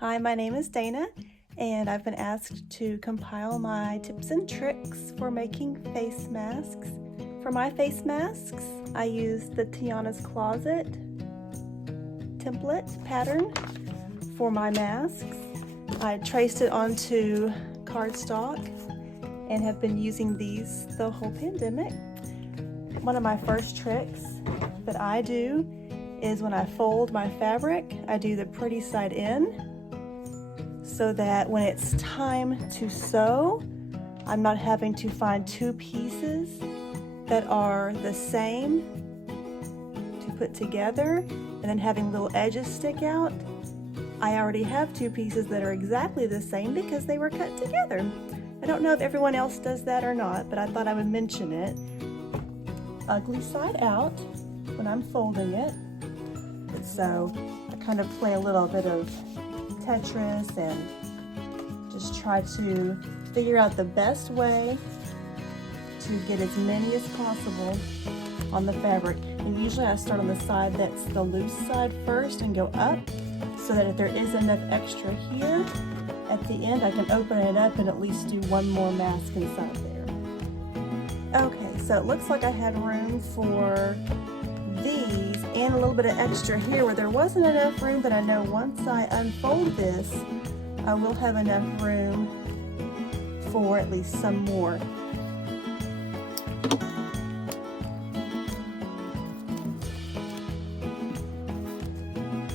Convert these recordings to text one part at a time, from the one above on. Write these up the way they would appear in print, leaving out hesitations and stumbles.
Hi, my name is Dana, and I've been asked to compile my tips and tricks for making face masks. For my face masks, I used the Tiana's Closet template pattern for my masks. I traced it onto cardstock and have been using these the whole pandemic. One of my first tricks that I do is when I fold my fabric, I do the pretty side in so that when it's time to sew, I'm not having to find two pieces that are the same to put together and then having little edges stick out. I already have two pieces that are exactly the same because they were cut together. I don't know if everyone else does that or not, but I thought I would mention it. Ugly side out when I'm folding it. So I kind of play a little bit of Tetris and just try to figure out the best way to get as many as possible on the fabric. And usually I start on the side that's the loose side first and go up so that if there is enough extra here, at the end I can open it up and at least do one more mask inside there. Okay, so it looks like I had room for these and a little bit of extra here where there wasn't enough room, but I know once I unfold this, I will have enough room for at least some more.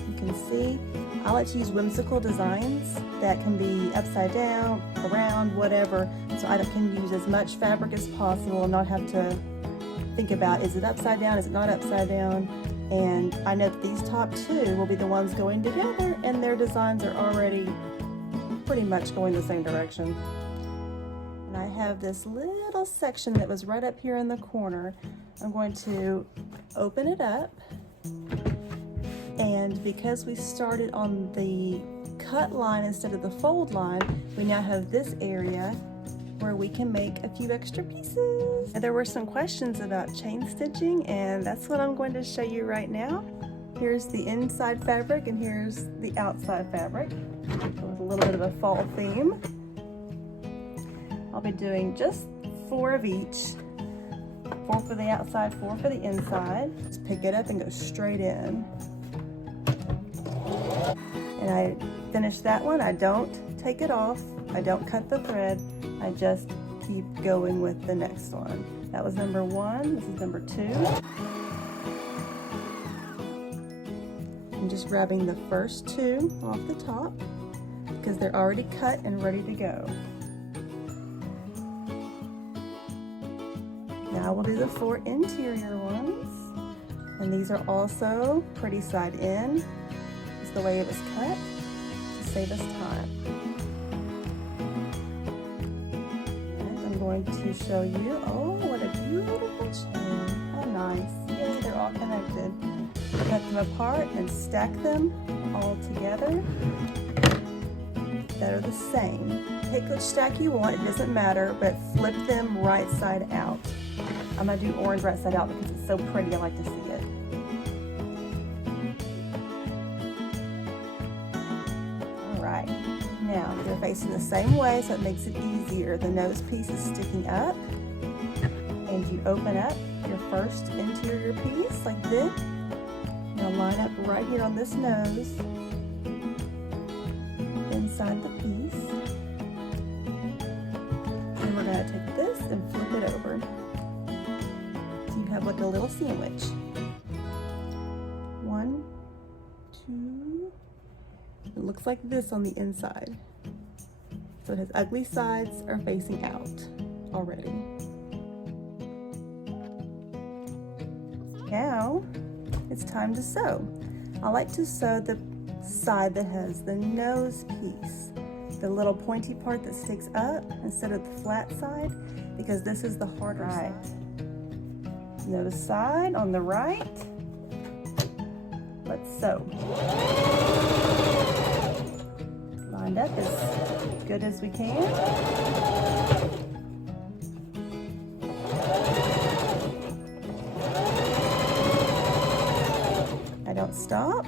You can see I like to use whimsical designs that can be upside down, around, whatever, so I can use as much fabric as possible and not have to think about, is it upside down, is it not upside down? And I know that these top two will be the ones going together and their designs are already pretty much going the same direction. And I have this little section that was right up here in the corner. I'm going to open it up, and because we started on the cut line instead of the fold line, we now have this area where we can make a few extra pieces. And there were some questions about chain stitching, and that's what I'm going to show you right now. Here's the inside fabric and here's the outside fabric with a little bit of a fall theme. I'll be doing just 4 of each. 4 for the outside, 4 for the inside. Just pick it up and go straight in. And I finish that one. I don't take it off. I don't cut the thread. I just keep going with the next one. That was number 1. This is number 2. I'm just grabbing the first 2 off the top because they're already cut and ready to go. Now we'll do the 4 interior ones. And these are also pretty side in. It's the way it was cut to save us time. I'm going to show you, oh, what a beautiful chain. How nice. Yay, they're all connected. Cut them apart and stack them all together that are the same. Pick which stack you want, it doesn't matter, but flip them right side out. I'm going to do orange right side out because it's so pretty, I like to see it. Alright, now they're facing the same way, so it makes it easier. The nose piece is sticking up, and you open up your first interior piece like this. Now line up right here on this nose, inside the piece. And we're going to take this and flip it over. So you have like a little sandwich. 1, 2. It looks like this on the inside. So it has ugly sides are facing out already. Now it's time to sew. I like to sew the side that has the nose piece, the little pointy part that sticks up instead of the flat side, because this is the harder side. Nose side on the right. Let's sew. Lined up as good as we can. I don't stop.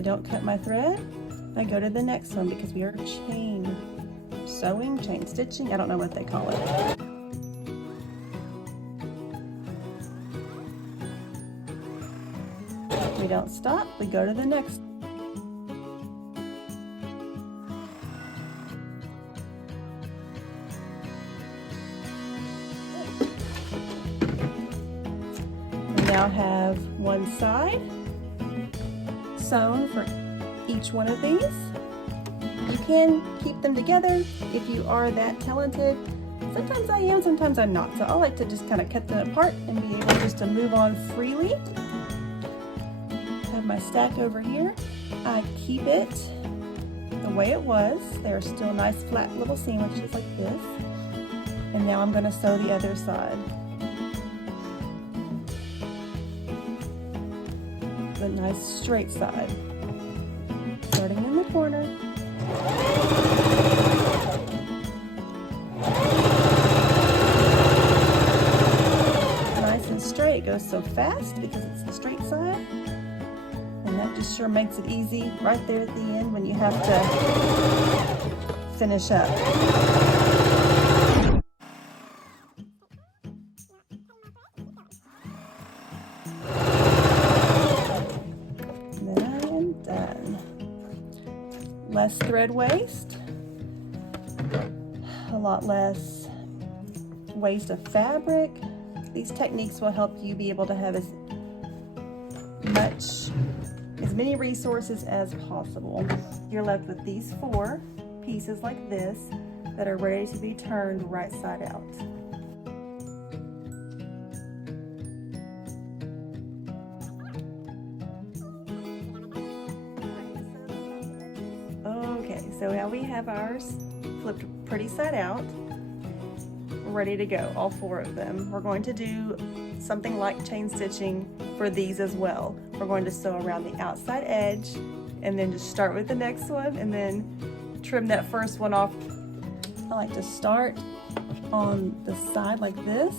I don't cut my thread. I go to the next one because we are chain sewing, chain stitching, I don't know what they call it. We don't stop, we go to the next. We now have one side sewn for each one of these. You can keep them together if you are that talented. Sometimes I am, sometimes I'm not. So I like to just kind of cut them apart and be able just to move on freely. Have my stack over here. I keep it the way it was. They're still nice flat little sandwiches like this. And now I'm going to sew the other side. The nice straight side. Starting in the corner. Nice and straight. It goes so fast because it's the straight side. And that just sure makes it easy right there at the end when you have to finish up. Then done. Less thread waste, a lot less waste of fabric. These techniques will help you be able to have as many resources as possible. You're left with these 4 pieces like this that are ready to be turned right side out. Okay, so now we have ours flipped pretty side out, ready to go, all 4 of them. We're going to do something like chain stitching for these as well. We're going to sew around the outside edge and then just start with the next one and then trim that first one off. I like to start on the side like this,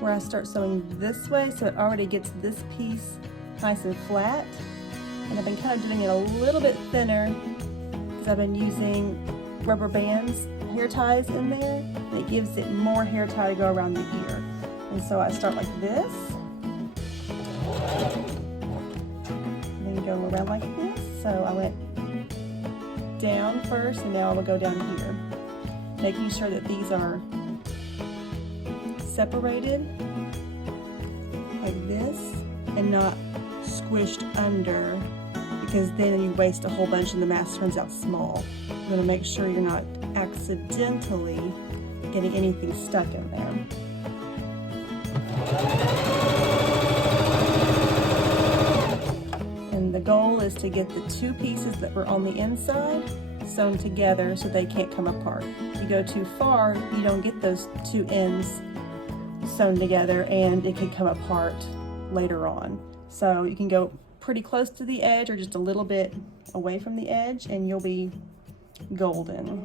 where I start sewing this way so it already gets this piece nice and flat. And I've been kind of doing it a little bit thinner because I've been using rubber bands, hair ties in there, and it gives it more hair tie to go around the ear. And so I start like this, and then go around like this. So I went down first, and now I will go down here, making sure that these are separated like this and not squished under, because then you waste a whole bunch and the mask turns out small. You want to make sure you're not accidentally getting anything stuck in there. And the goal is to get the 2 pieces that were on the inside sewn together so they can't come apart. If you go too far, you don't get those 2 ends sewn together and it can come apart later on. So you can go pretty close to the edge or just a little bit away from the edge and you'll be golden.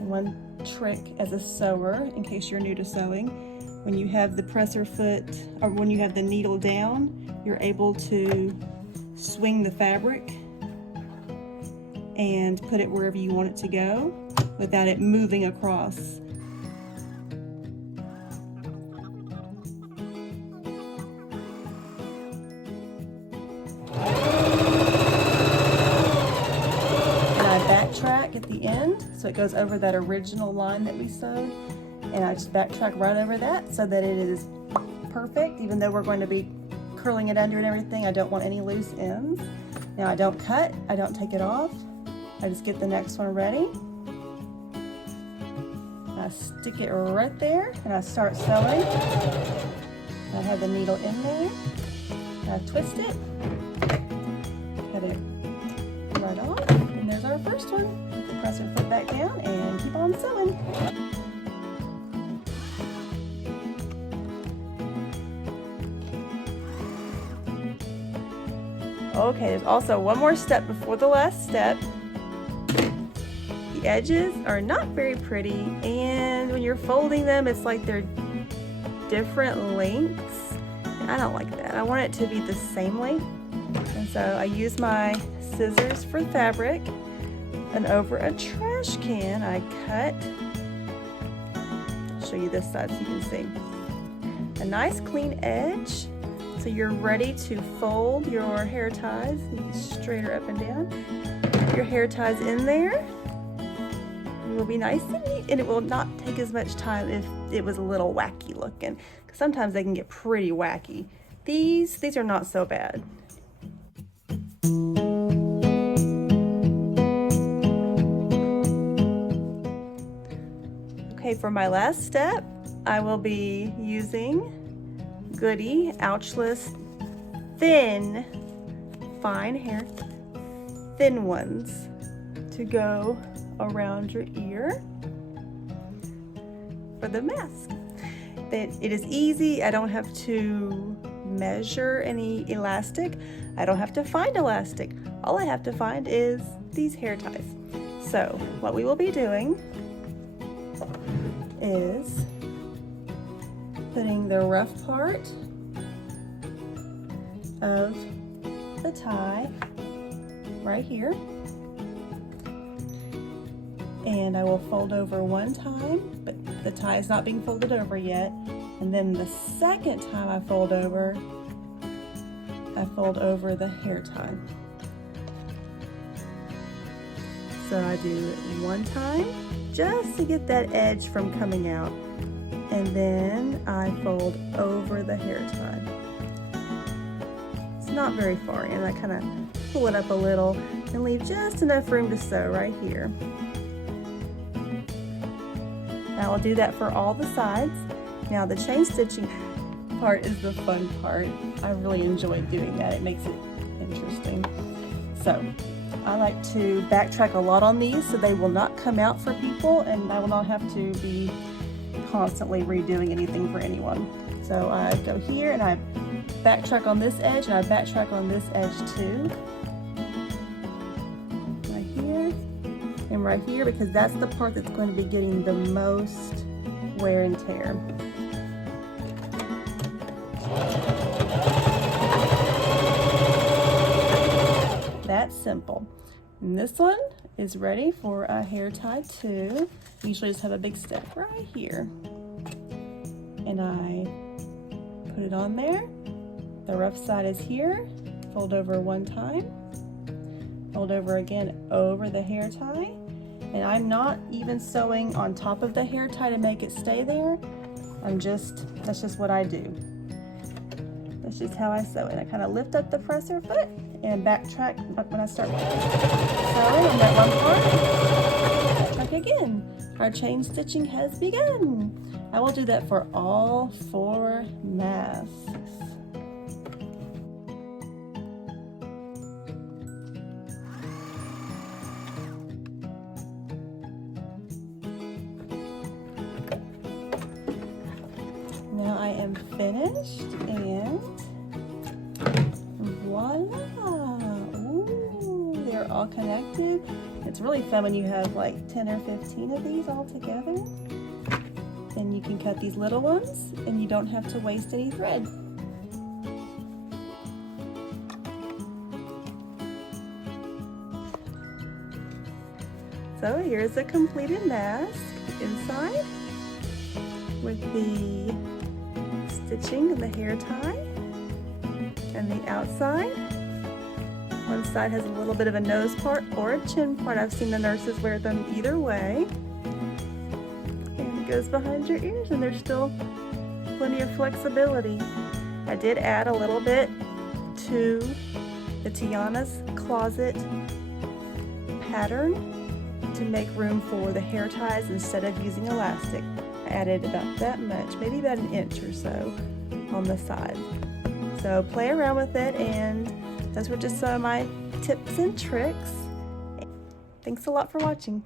One trick as a sewer, in case you're new to sewing, when you have the presser foot or when you have the needle down, you're able to swing the fabric and put it wherever you want it to go without it moving across. And I backtrack at the end so it goes over that original line that we sewed, and I just backtrack right over that so that it is perfect. Even though we're going to be curling it under and everything, I don't want any loose ends. Now I don't cut, I don't take it off. I just get the next one ready. I stick it right there and I start sewing. I have the needle in there. I twist it, cut it right off, and there's our first one. Put the presser foot back down and keep on sewing. Okay, there's also one more step before the last step. The the edges are not very pretty, and when you're folding them, it's like they're different lengths. I don't like that. I want it to be the same length. And so I use my scissors for fabric, and over a trash can I cut, I'll show you this side so you can see, a nice clean edge. So you're ready to fold your hair ties. You can straighter up and down. Put your hair ties in there. It will be nice and neat, and it will not take as much time if it was a little wacky looking, because sometimes they can get pretty wacky. These are not so bad. Okay, for my last step, I will be using Goody Ouchless thin, fine hair, thin ones to go around your ear for the mask. It is easy. I don't have to measure any elastic. I don't have to find elastic. All I have to find is these hair ties. So what we will be doing is putting the rough part of the tie right here, and I will fold over one time, but the tie is not being folded over yet, and then the second time I fold over the hair tie. So I do it one time just to get that edge from coming out, and then I fold over the hair tie. It's not very far in. I kind of pull it up a little and leave just enough room to sew right here. Now I'll do that for all the sides. Now the chain stitching part is the fun part. I really enjoy doing that. It makes it interesting. So I like to backtrack a lot on these so they will not come out for people, and I will not have to be constantly redoing anything for anyone. So I go here and I backtrack on this edge, and I backtrack on this edge too. Right here and right here, because that's the part that's going to be getting the most wear and tear. That's simple. And this one is ready for a hair tie too. Usually just have a big step right here. And I put it on there. The rough side is here. Fold over one time. Fold over again over the hair tie. And I'm not even sewing on top of the hair tie to make it stay there. That's just what I do. That's just how I sew it. I kind of lift up the presser foot and backtrack up when I start sewing on that one part. Back again. Our chain stitching has begun. I will do that for all 4 masks. Now I am finished, and voila! Ooh, they're all connected. It's really fun when you have like 10 or 15 of these all together. Then you can cut these little ones and you don't have to waste any thread. So here's a completed mask inside with the stitching and the hair tie, and the outside. One side has a little bit of a nose part or a chin part. I've seen the nurses wear them either way. And it goes behind your ears, and there's still plenty of flexibility. I did add a little bit to the Tiana's closet pattern to make room for the hair ties instead of using elastic. I added about that much, maybe about an inch or so on the side. So play around with it, and those were just some of my tips and tricks. Thanks a lot for watching.